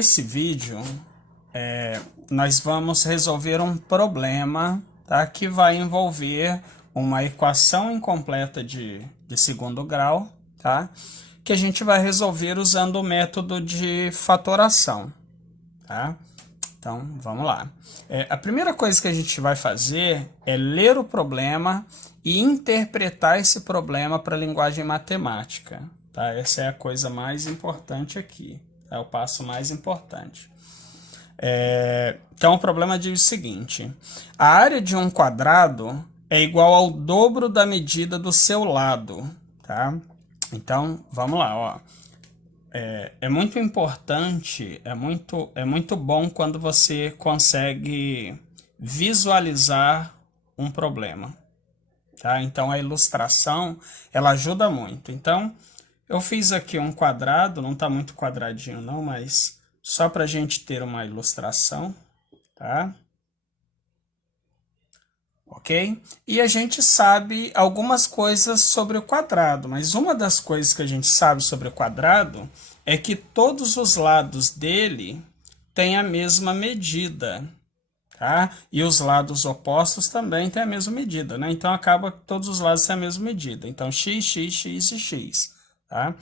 Nesse vídeo, nós vamos resolver um problema, tá, que vai envolver uma equação incompleta de segundo grau, tá, que a gente vai resolver usando o método de fatoração, tá? Então, vamos lá. A primeira coisa que a gente vai fazer é ler o problema e interpretar esse problema para a linguagem matemática, tá? Essa é a coisa mais importante aqui, é o passo mais importante. Então, o problema diz o seguinte: a área de um quadrado é igual ao dobro da medida do seu lado, tá? Então, vamos lá, ó. É muito importante, é muito bom quando você consegue visualizar um problema, tá? Então, a ilustração, ela ajuda muito. Então, eu fiz aqui um quadrado, não está muito quadradinho não, mas só para a gente ter uma ilustração, tá? Ok? E a gente sabe algumas coisas sobre o quadrado, mas uma das coisas que a gente sabe sobre o quadrado é que todos os lados dele têm a mesma medida, tá? E os lados opostos também têm a mesma medida, né? Então acaba que todos os lados têm a mesma medida. Então x, x, x e x, tá?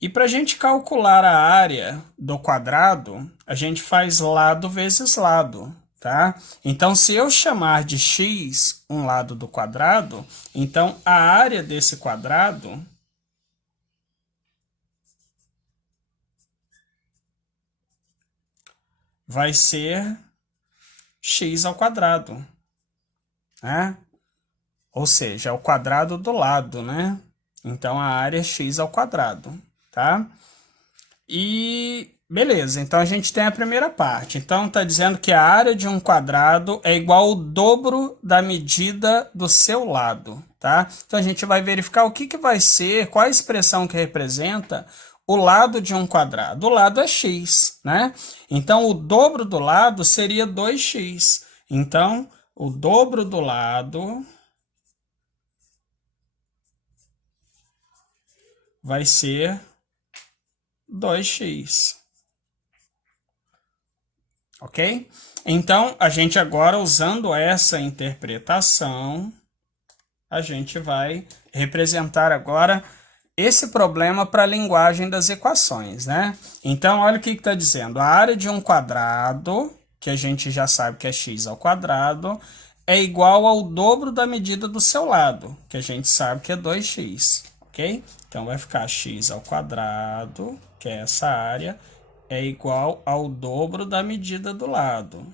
E para a gente calcular a área do quadrado, a gente faz lado vezes lado, tá? Então, se eu chamar de x um lado do quadrado, então a área desse quadrado vai ser x ao quadrado, né? Ou seja, é o quadrado do lado, né? Então, a área é x ao quadrado, tá? E beleza, então a gente tem a primeira parte. Então está dizendo que a área de um quadrado é igual ao dobro da medida do seu lado, tá? Então a gente vai verificar o que vai ser, qual a expressão que representa o lado de um quadrado. O lado é x, né? Então o dobro do lado seria 2x. Então o dobro do lado vai ser 2x. Ok? Então, a gente agora, usando essa interpretação, a gente vai representar agora esse problema para a linguagem das equações, né? Então, olha o que está dizendo. A área de um quadrado, que a gente já sabe que é x ao quadrado, é igual ao dobro da medida do seu lado, que a gente sabe que é 2x, ok? Então, vai ficar x ao quadrado, que é essa área, é igual ao dobro da medida do lado,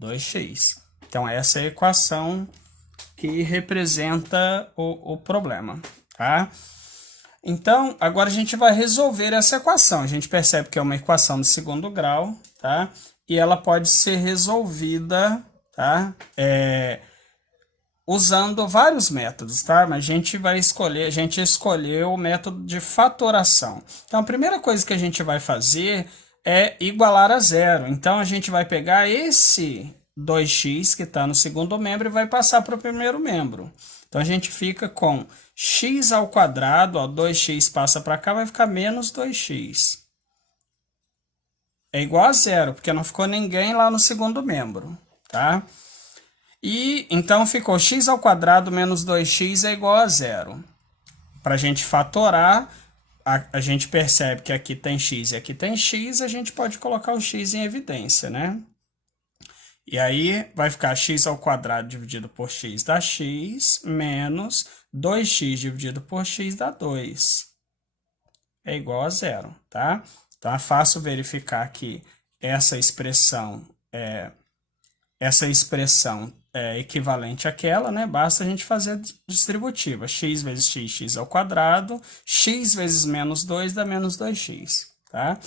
2x. Então, essa é a equação que representa o problema, tá? Então, agora a gente vai resolver essa equação. A gente percebe que é uma equação de segundo grau, tá? E ela pode ser resolvida, tá? Usando vários métodos, tá? Mas a gente escolheu o método de fatoração. Então, a primeira coisa que a gente vai fazer é igualar a zero. Então, a gente vai pegar esse 2x que está no segundo membro e vai passar para o primeiro membro. Então, a gente fica com x ao quadrado, ó, 2x passa para cá, vai ficar menos 2x. É igual a zero, porque não ficou ninguém lá no segundo membro, tá? E então ficou x ao quadrado menos 2x é igual a zero. Para a gente fatorar, a gente percebe que aqui tem x e aqui tem x, a gente pode colocar o x em evidência, né? E aí vai ficar x ao quadrado dividido por x dá x, menos 2x dividido por x dá 2. É igual a zero, tá? Então é fácil verificar que essa expressão é equivalente àquela, né? Basta a gente fazer a distributiva. X vezes x, x ao quadrado. X vezes menos 2 dá menos 2x, tá?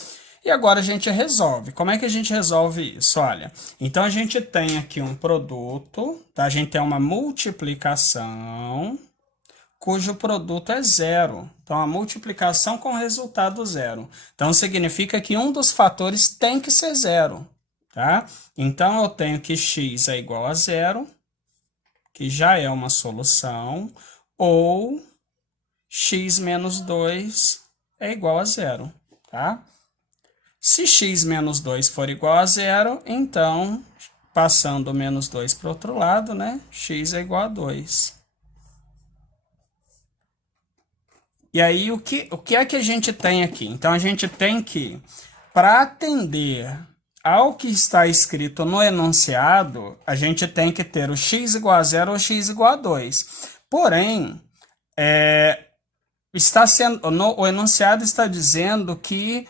E agora a gente resolve. Como é que a gente resolve isso? Olha, então a gente tem aqui um produto, tá? A gente tem uma multiplicação cujo produto é zero. Então, a multiplicação com resultado zero. Então, significa que um dos fatores tem que ser zero, tá? Então, eu tenho que x é igual a zero, que já é uma solução, ou x menos 2 é igual a zero, tá? Se x menos 2 for igual a zero, então, passando o menos 2 para o outro lado, né? X é igual a 2. E aí, o que é que a gente tem aqui? Então, a gente tem que, para atender ao que está escrito no enunciado, a gente tem que ter o x igual a zero ou x igual a 2. Porém, o enunciado está dizendo que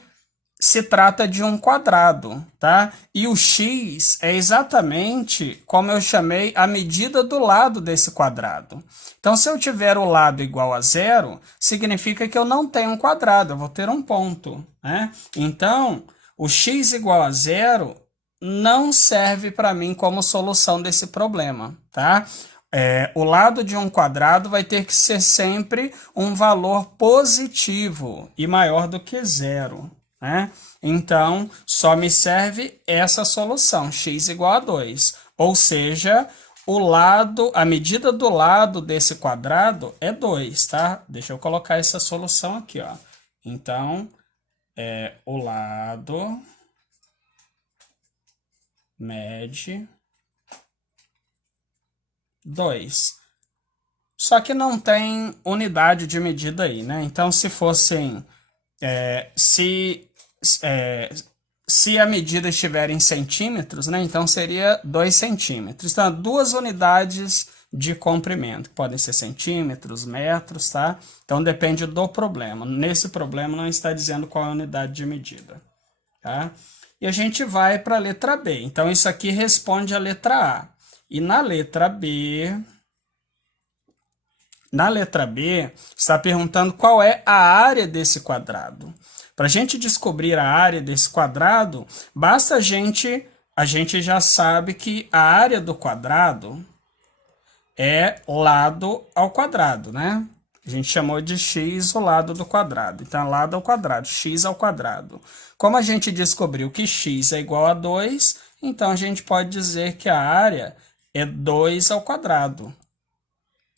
se trata de um quadrado, tá? E o x é exatamente como eu chamei a medida do lado desse quadrado. Então, se eu tiver o lado igual a zero, significa que eu não tenho um quadrado, eu vou ter um ponto, né? Então, o x igual a zero não serve para mim como solução desse problema, tá? O lado de um quadrado vai ter que ser sempre um valor positivo e maior do que zero, né? Então, só me serve essa solução, x igual a 2. Ou seja, a medida do lado desse quadrado é 2, tá? Deixa eu colocar essa solução aqui, ó. Então, o lado mede 2. Só que não tem unidade de medida aí, né? Então, se fossem... se, se a medida estiver em centímetros, né? Então, seria 2 centímetros. Então, 2 unidades de comprimento. Podem ser centímetros, metros, tá? Então, depende do problema. Nesse problema, não está dizendo qual é a unidade de medida, tá? E a gente vai para a letra B. Então, isso aqui responde a letra A. E na letra B... Na letra B, está perguntando qual é a área desse quadrado. Para a gente descobrir a área desse quadrado, basta a gente já sabe que a área do quadrado é lado ao quadrado, né? A gente chamou de x o lado do quadrado. Então, lado ao quadrado, x ao quadrado. Como a gente descobriu que x é igual a 2, então a gente pode dizer que a área é 2 ao quadrado,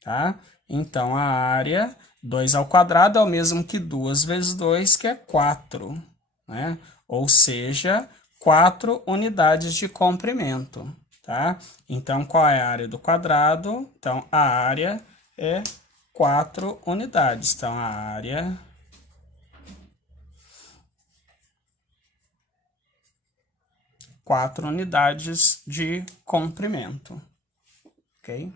tá? Então, a área 2 ao quadrado é o mesmo que 2 vezes 2, que é 4, né? Ou seja, 4 unidades de comprimento, tá? Então, qual é a área do quadrado? Então, a área é 4 unidades. Então, a área... 4 unidades de comprimento, ok?